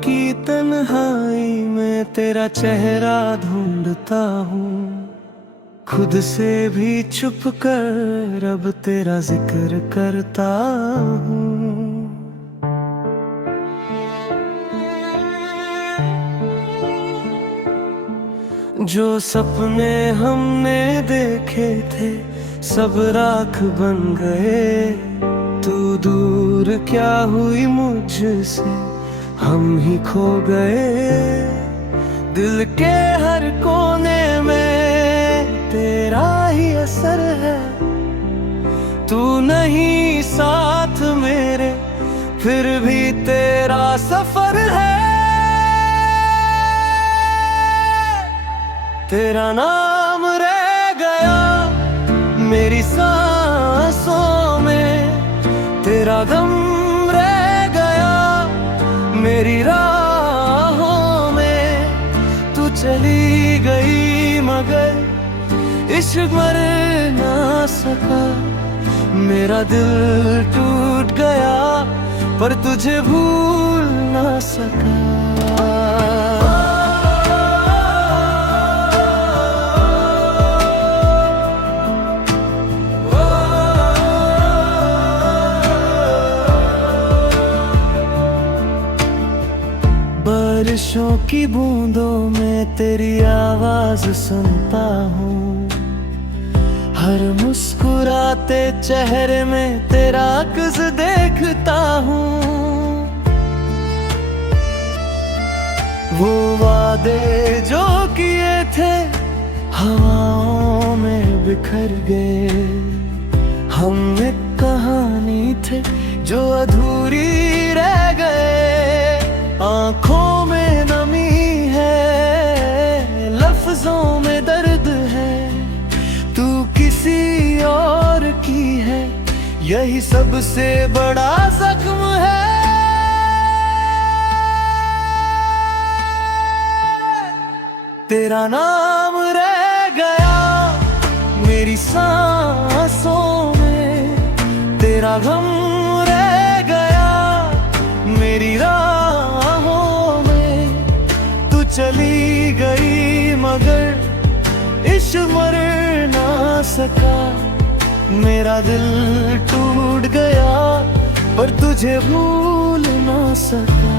की तन्हाई में तेरा चेहरा ढूंढता हूँ, खुद से भी छुप कर अब तेरा जिक्र करता हूँ। जो सपने हमने देखे थे सब राख बन गए, तू दूर क्या हुई मुझसे, हम ही खो गए। दिल के हर कोने में तेरा ही असर है, तू नहीं साथ मेरे फिर भी तेरा सफर है। तेरा नाम रह गया मेरी सांसों में, तेरा गम रह गया मेरी राहों में। तू चली गई मगर इश्क मर ना सका, मेरा दिल टूट गया पर तुझे भूल ना सका। बारिशों की बूंदों में तेरी आवाज सुनता हूँ, हर मुस्कुराते चेहरे में तेरा अक्स देखता हूँ। वो वादे जो किए थे हवाओं में बिखर गए, हम एक कहानी थे जो अधूरी रह गए। आँखों में नमी है, लफ्जों में दर्द है, तू किसी और की है यही सबसे बड़ा जख्म है। तेरा नाम रह गया मेरी सांसों में, तेरा गम रह गया मेरी राहों में। तू चली गई मगर इश्क मर ना सका, मेरा दिल टूट गया पर तुझे भूल ना सका।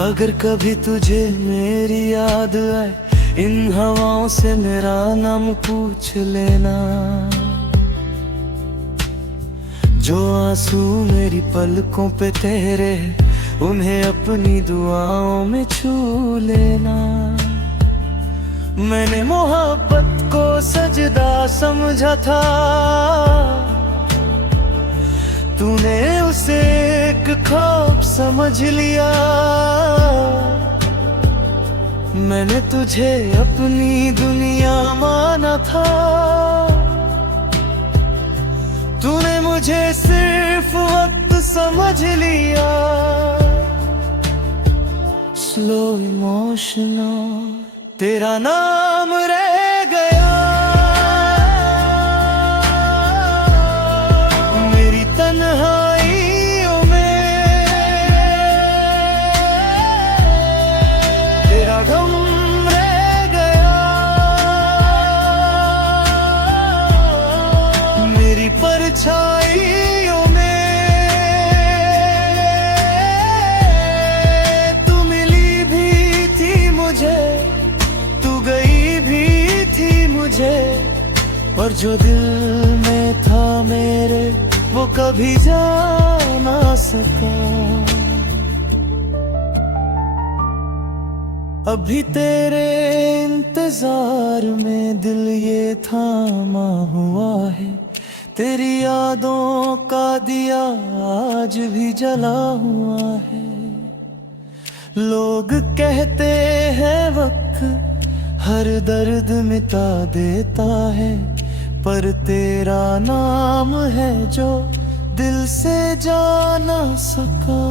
अगर कभी तुझे मेरी याद आए, इन हवाओं से मेरा नाम पूछ लेना। जो आंसू मेरी पलकों पे तेरे, उन्हें अपनी दुआओं में छू लेना। मैंने मोहब्बत को सजदा समझा था, तूने उसे एक ख्वाब समझ लिया। मैंने तुझे अपनी दुनिया माना था, तूने मुझे सिर्फ वक्त समझ लिया। स्लो इमोशनल तेरा नाम रह गया मेरी तन्हाइयों में, तेरा गम रह गया मेरी परछाइयों में। तू मिली भी थी मुझे, तू गई भी थी मुझे, पर जो दिल में था मेरे वो कभी जा ना सका। अभी तेरे इंतजार में दिल ये थामा हुआ है, तेरी यादों का दिया आज भी जला हुआ है। लोग कहते हैं वक्त हर दर्द मिटा देता है, पर तेरा नाम है जो दिल से जा ना सका।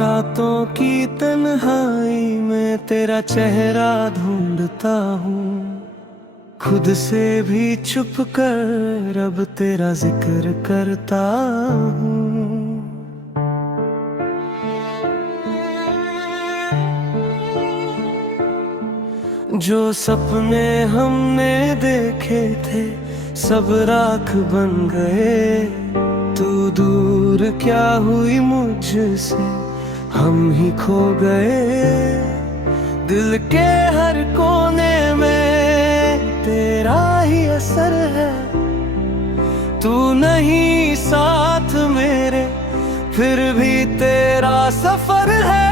रातों की तन्हाई में तेरा चेहरा ढूंढता हूँ, खुद से भी छुप कर अब तेरा जिक्र करता हूँ। जो सपने हमने देखे थे सब राख बन गए, तू दूर क्या हुई मुझसे, हम ही खो गए। दिल के हर कोने में तेरा ही असर है, तू नहीं साथ मेरे फिर भी तेरा सफर है।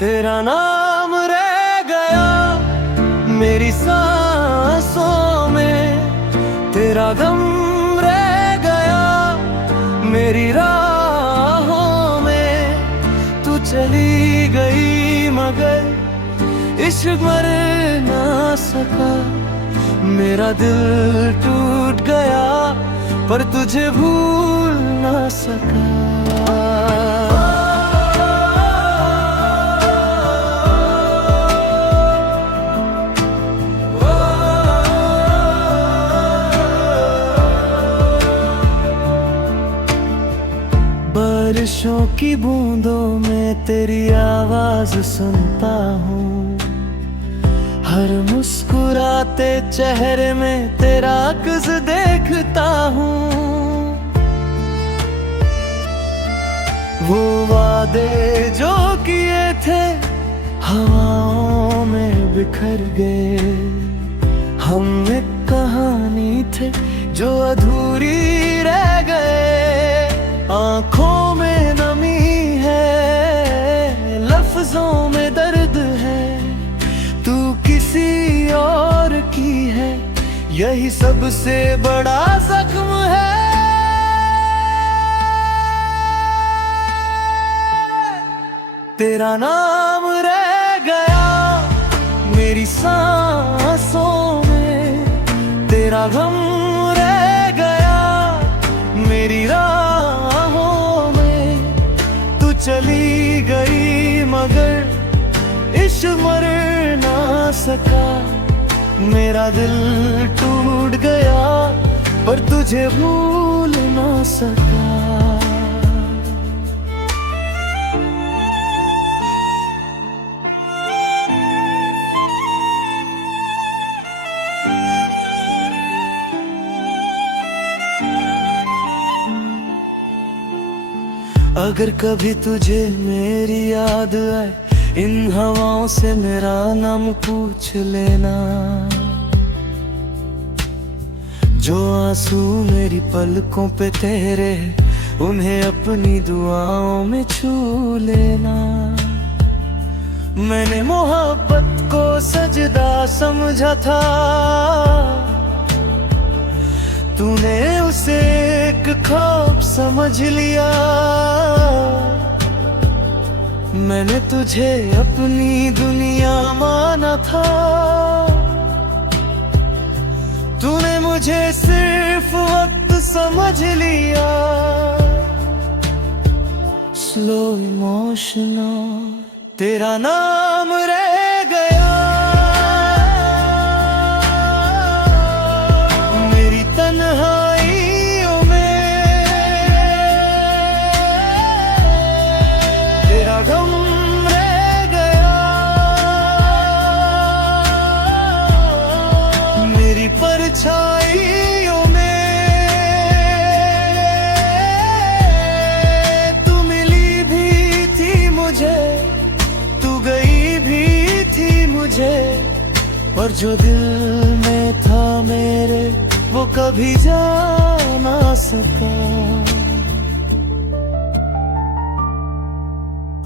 तेरा नाम रह गया मेरी सांसों में, तेरा गम रह गया मेरी राहों में। तू चली गई मगर इश्क मर ना सका, मेरा दिल टूट गया पर तुझे भूल ना सका। बारिशों की बूंदों में तेरी आवाज सुनता हूँ, हर मुस्कुराते चेहरे में तेरा अक्स देखता हूँ। वो वादे जो किए थे हवाओं में बिखर गए, हम एक कहानी थे जो अधूरी रह गए। आँखों में नमी है, लफ्जों में दर्द है, तू किसी और की है, यही सबसे बड़ा जख्म है। तेरा नाम रह गया मेरी सांसों में, तेरा गम रह गया मेरी राहों में। तू चली गई मगर इश्क मर ना सका, मेरा दिल टूट गया पर तुझे भूल ना सका। अगर कभी तुझे मेरी याद आए, इन हवाओं से मेरा नाम पूछ लेना। जो आंसू मेरी पलकों पे तेरे, उन्हें अपनी दुआओं में छू लेना। मैंने मोहब्बत को सजदा समझा था, तूने उसे एक ख्वाब समझ लिया। मैंने तुझे अपनी दुनिया माना था, तूने मुझे सिर्फ वक्त समझ लिया। स्लो इमोशनल तेरा नाम रह गया मेरी तन्हाइयों में, तेरा गम रह गया मेरी परछाइयों में। तू मिली भी थी मुझे, तू गई भी थी मुझे, पर जो दिल में था मेरे वो कभी जा ना सका।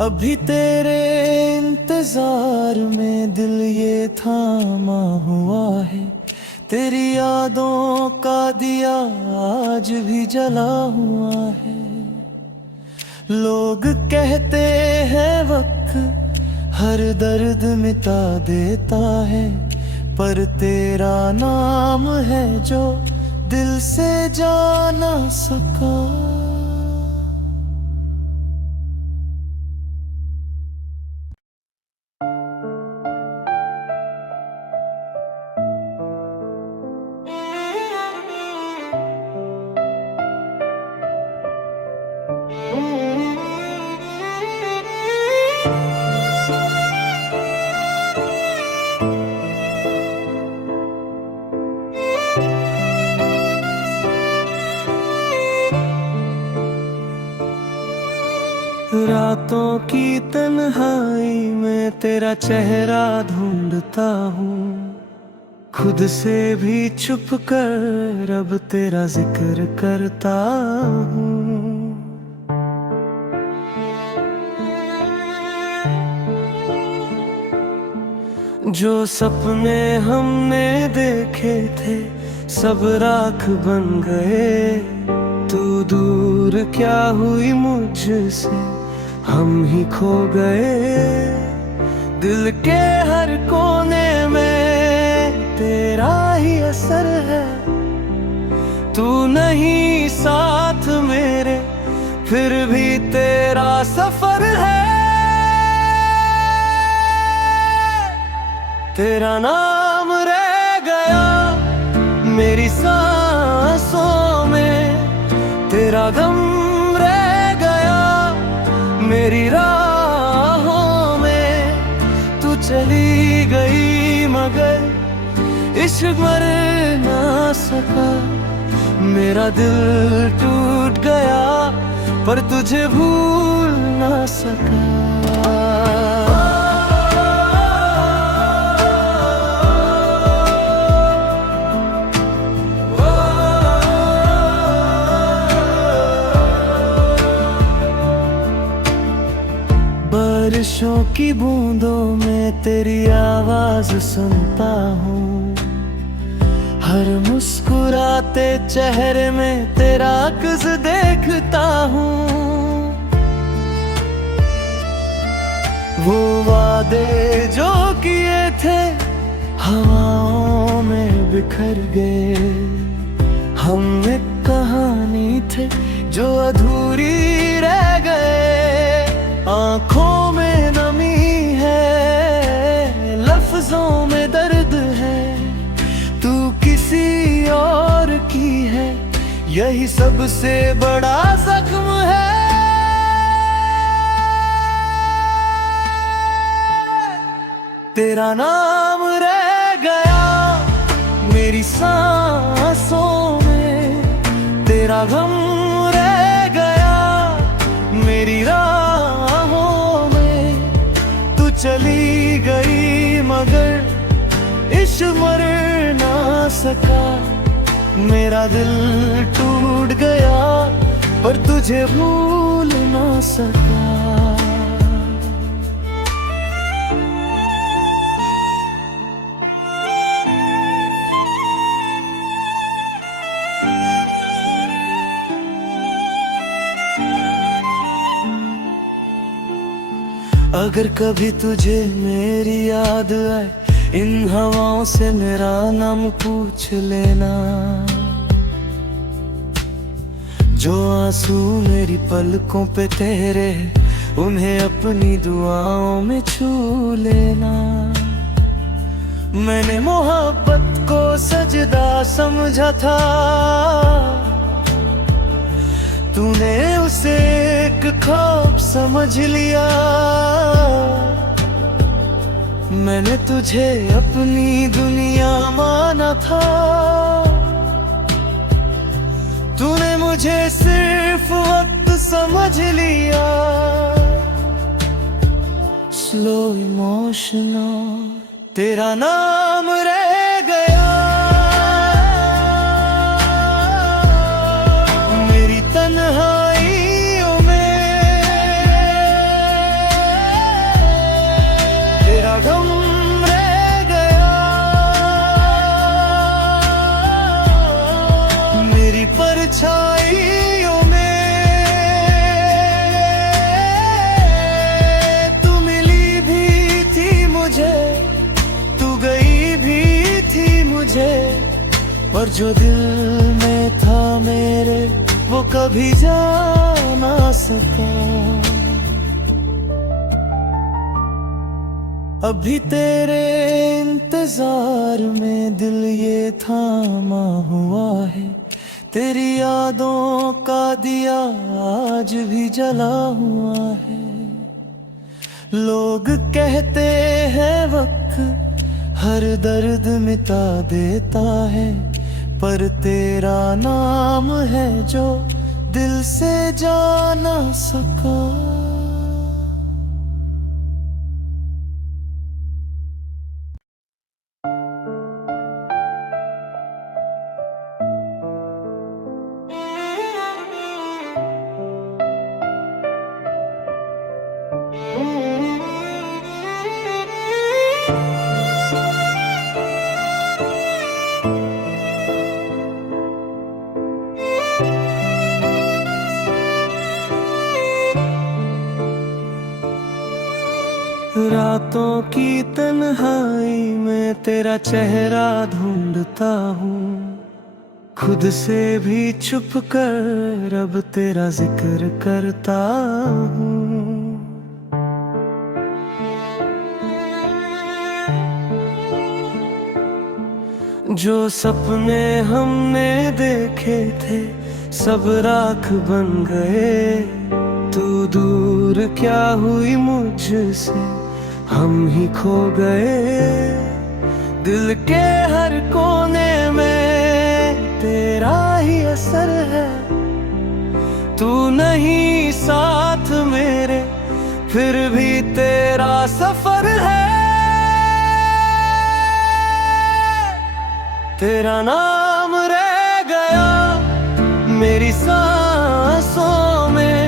अभी तेरे इंतजार में दिल ये थामा हुआ है, तेरी यादों का दिया आज भी जला हुआ है। लोग कहते हैं वक्त हर दर्द मिटा देता है, पर तेरा नाम है जो दिल से जा ना सका। रातों की तन्हाई में तेरा चेहरा ढूंढता हूँ, खुद से भी छुप कर अब तेरा जिक्र करता हूँ। जो सपने हमने देखे थे सब राख बन गए, तू दूर क्या हुई मुझसे, हम ही खो गए। दिल के हर कोने में तेरा ही असर है, तू नहीं साथ मेरे फिर भी तेरा सफर है। तेरा नाम रह गया मेरी सांसों में, तेरा गम रह गया मेरी राहों में। तू चली गई मगर इश्क मर ना सका, मेरा दिल टूट गया पर तुझे भूल ना सका। बारिशों की बूंदों में तेरी आवाज सुनता हूँ, हर मुस्कुराते चेहरे में तेरा अक्स देखता हूँ। वो वादे जो किए थे हवाओं में बिखर गए, हम एक कहानी थे जो अधूरी रह गए। आँखों में नमी है, लफ्जों में दर्द है, तू किसी और की है, यही सबसे बड़ा जख्म है। तेरा नाम रह गया मेरी सांसों में, तेरा गम रह गया मेरी राहों में। तू चली गई मगर इश्क मर ना सका, मेरा दिल टूट गया पर तुझे भूल ना सका। अगर कभी तुझे मेरी याद आए इन हवाओं से मेरा नाम पूछ लेना, जो आंसू मेरी पलकों पे तेरे उन्हें अपनी दुआओं में छू लेना। मैंने मोहब्बत को सजदा समझा था, तूने उसे एक ख्वाब समझ लिया। मैंने तुझे अपनी दुनिया माना था, तूने मुझे सिर्फ वक्त समझ लिया। स्लो इमोशनल तेरा नाम रह गया मेरी तन्हाइयों में, तेरा गम रह गया मेरी परछाइयों में। तू मिली भी थी मुझे, तू गई भी थी मुझे, पर जो दिल में था मेरे वो कभी जा ना सका। अभी तेरे इंतजार में दिल ये थामा हुआ है, तेरी यादों का दिया आज भी जला हुआ है। लोग कहते हैं वक्त हर दर्द मिटा देता है, पर तेरा नाम है जो दिल से जा ना सका। रातों की तन्हाई में तेरा चेहरा ढूंढता हूँ, खुद से भी छुप कर अब तेरा जिक्र करता हूँ। जो सपने हमने देखे थे सब राख बन गए, तू दूर क्या हुई मुझसे, हम ही खो गए। दिल के हर कोने में तेरा ही असर है, तू नहीं साथ मेरे फिर भी तेरा सफर है। तेरा नाम रह गया मेरी सांसों में,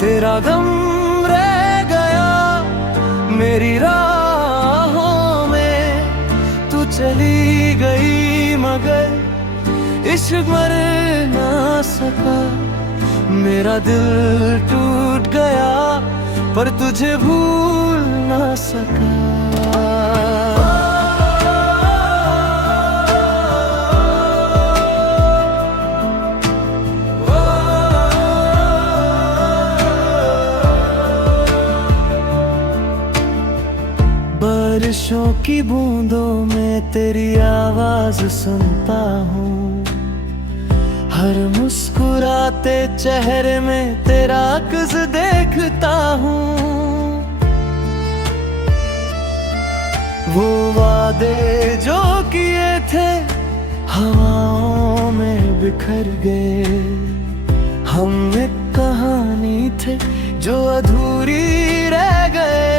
तेरा गम रह गया मेरी राहों में। तू चली गई मगर इश्क मर ना सका, मेरा दिल टूट गया पर तुझे भूल ना सका। बारिशों की बूंदों में तेरी आवाज सुनता हूँ, हर मुस्कुराते चेहरे में तेरा अक्स देखता हूँ। वो वादे जो किए थे हवाओं में बिखर गए, हम एक कहानी थे जो अधूरी रह गए।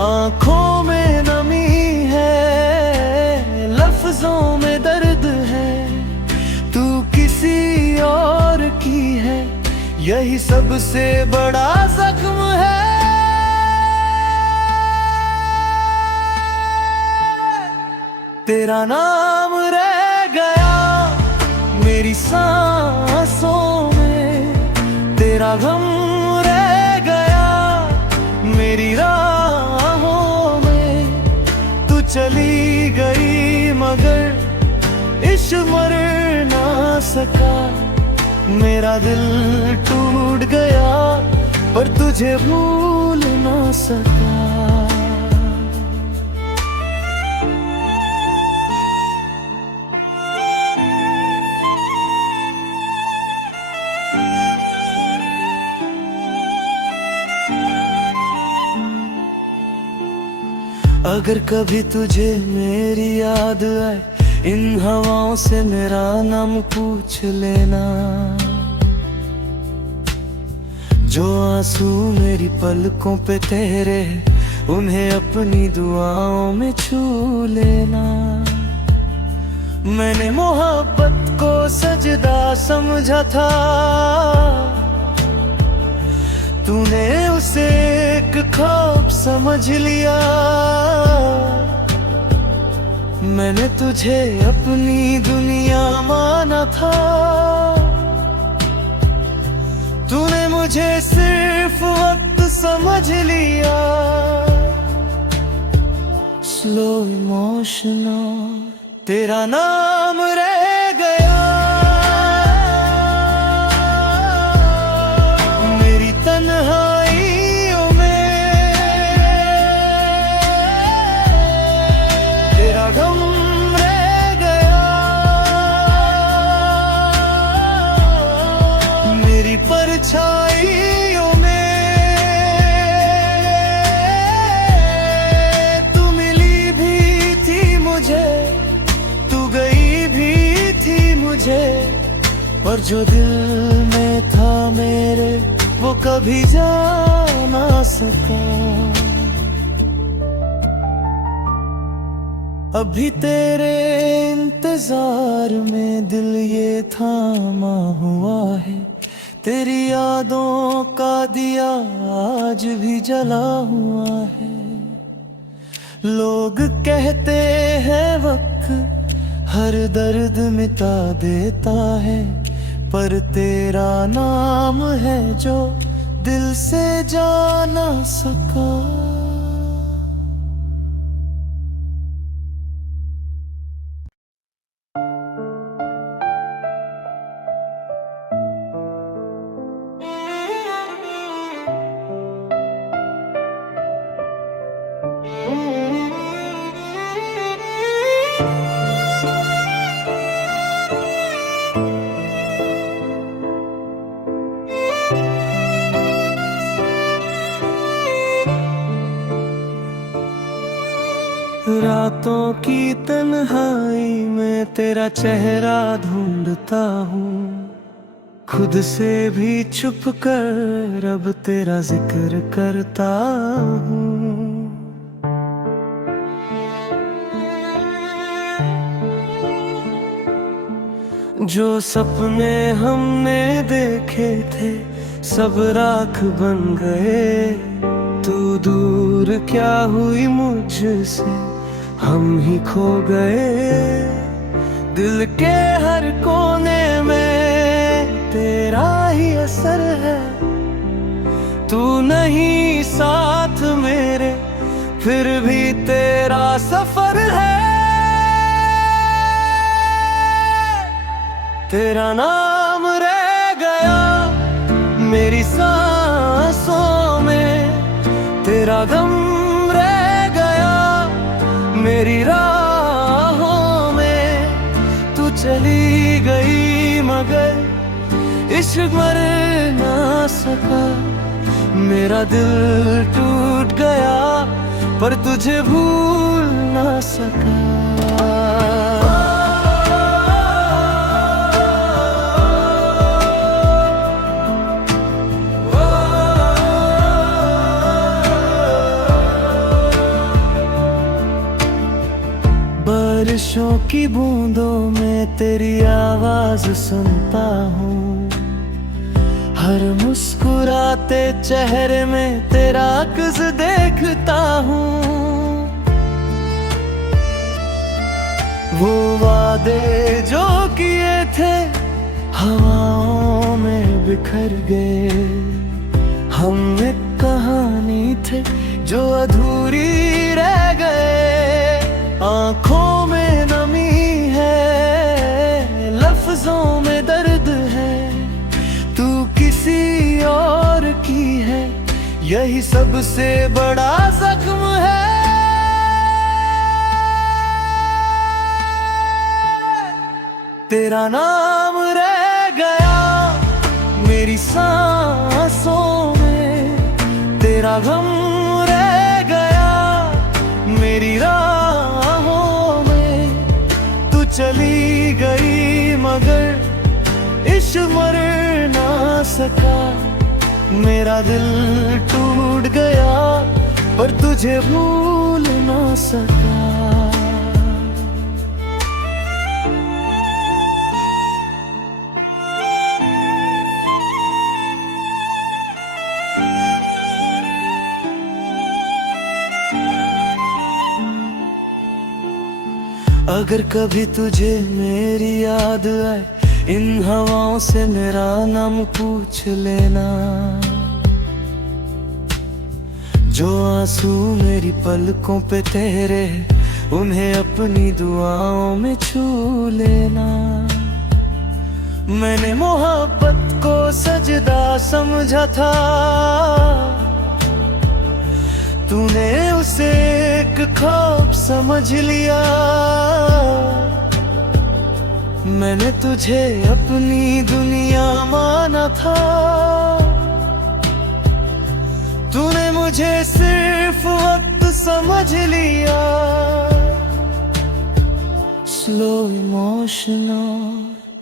आँखों में नमी है, लफ्जों में दर्द है, तू किसी और की है, यही सबसे बड़ा जख्म है। तेरा नाम रह गया मेरी सांसों में, तेरा गम रह गया मेरी राहों में। तू चली गई मगर इश्क मर ना सका, मेरा दिल टूट गया पर तुझे भूल ना सका। अगर कभी तुझे मेरी याद आए, इन हवाओं से मेरा नाम पूछ लेना। जो आंसू मेरी पलकों पे तेरे, उन्हें अपनी दुआओं में छू लेना। मैंने मोहब्बत को सजदा समझा था, तूने उसे एक ख्वाब समझ लिया। मैंने तुझे अपनी दुनिया माना था, तूने मुझे सिर्फ वक्त समझ लिया। स्लो इमोशनल तेरा नाम रह गया मेरी तन्हाइयों में, तेरा गम रह गया मेरी परछाइयों में। तू मिली भी थी मुझे, तू गई भी थी मुझे, पर जो दिल में था मेरे वो कभी जा ना सका। अभी तेरे इंतजार में दिल ये थामा हुआ है, तेरी यादों का दिया आज भी जला हुआ है। लोग कहते हैं वक्त हर दर्द मिटा देता है, पर तेरा नाम है जो दिल से जा ना सका। रातों की तन्हाई में तेरा चेहरा ढूंढता हूँ, खुद से भी छुप कर अब तेरा जिक्र करता हूँ। जो सपने हमने देखे थे सब राख बन गए, तू दूर क्या हुई मुझसे, हम ही खो गए। दिल के हर कोने में तेरा ही असर है, तू नहीं साथ मेरे फिर भी तेरा सफर है। तेरा नाम रह गया मेरी सांसों में, तेरा गम रह गया मेरी राहों में। तू चली गई मगर इश्क मर ना सका, मेरा दिल टूट गया पर तुझे भूल ना सका। बारिशों की बूंदों में तेरी आवाज सुनता हूँ, हर मुस्कुराते चेहरे में तेरा अक्स देखता हूँ। वो वादे जो किए थे हवाओं में बिखर गए, हम एक कहानी थे जो अधूरी रह गए। आँखों में नमी है, लफ्जों में दर्द है, तू किसी और की है, यही सबसे बड़ा जख्म है। तेरा नाम रह गया मेरी सांसों में, तेरा गम रह गया मेरी राहों में। तू चली गई मगर इश्क मर ना सका, मेरा दिल टूट गया पर तुझे भूल ना सका। अगर कभी तुझे मेरी याद आए, इन हवाओं से मेरा नाम पूछ लेना। जो आंसू मेरी पलकों पे तेरे, उन्हें अपनी दुआओं में छू लेना। मैंने मोहब्बत को सजदा समझा था, तूने उसे एक ख्वाब समझ लिया। मैंने तुझे अपनी दुनिया माना था, तूने मुझे सिर्फ वक्त समझ लिया। स्लो इमोशनल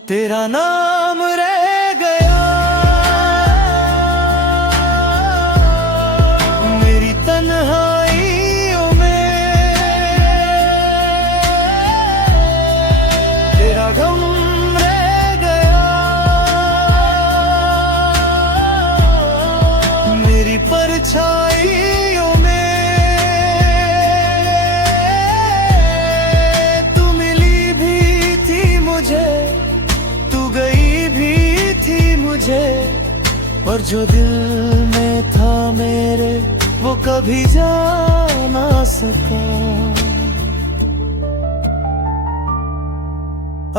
तेरा नाम रह गया मेरी तन्हाइयों में, तेरा गम रह गया मेरी परछाइयों में। तू मिली भी थी मुझे, तू गई भी थी मुझे, पर जो दिल में था मेरे वो कभी जा ना सका।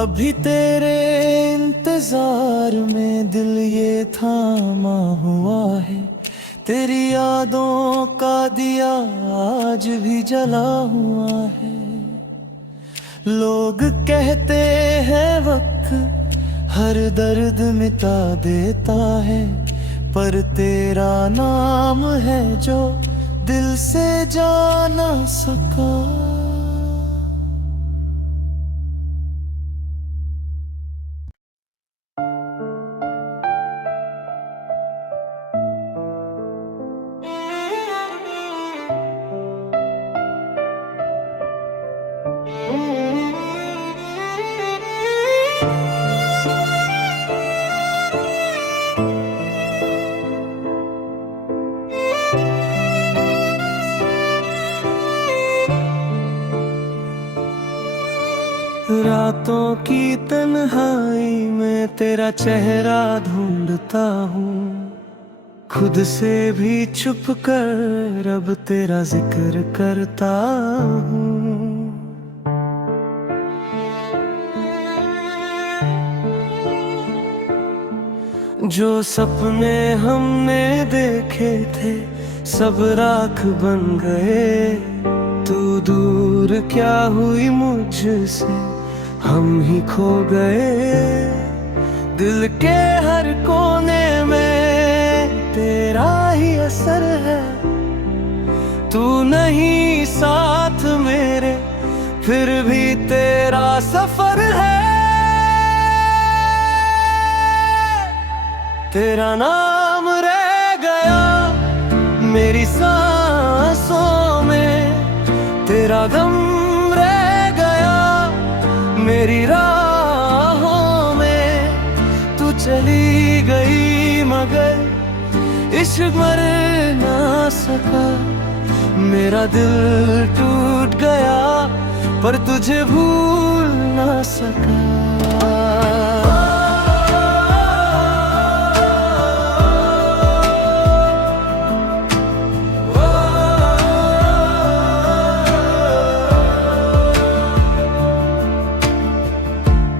अभी तेरे इंतजार में दिल ये थामा हुआ है, तेरी यादों का दिया आज भी जला हुआ है। लोग कहते हैं वक्त हर दर्द मिटा देता है, पर तेरा नाम है जो दिल से जा ना सका। रातों की तन्हाई में तेरा चेहरा ढूंढता हूँ, खुद से भी छुप कर अब तेरा जिक्र करता हूँ। जो सपने हमने देखे थे सब राख बन गए, तू दूर क्या हुई मुझसे, हम ही खो गए। दिल के हर कोने में तेरा ही असर है, तू नहीं साथ मेरे फिर भी तेरा सफर है। तेरा नाम रह गया मेरी सांसों में, तेरा गम रह गया मेरी राहों में। तू चली गई मगर इश्क मर ना सका, मेरा दिल टूट गया पर तुझे भूल ना सका।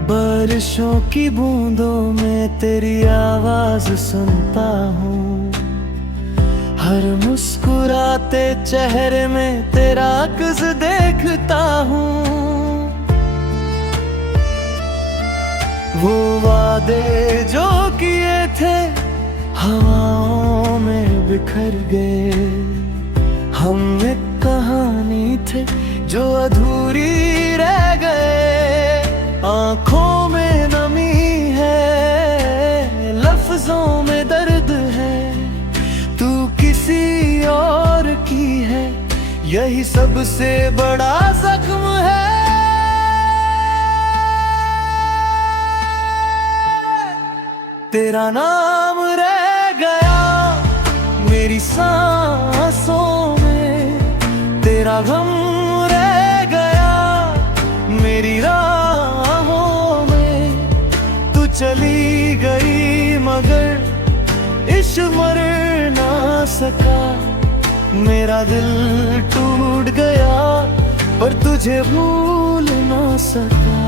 बारिशों की बूंदों में तेरी आवाज सुनता हूँ, हर मुस्कुराते चेहरे में तेरा अक्स देखता हूँ। वो वादे जो किए थे हवाओं में बिखर गए, हम एक कहानी थे जो अधूरी रह गए। आँखों में नमी है, लफ्जों में दर्द है, तू किसी और की है, यही सबसे बड़ा जख्म है। तेरा नाम रह गया मेरी सांसों में, तेरा गम रह गया मेरी राहों में। तू चली गई मगर इश्क मर ना सका, मेरा दिल टूट गया पर तुझे भूल ना सका।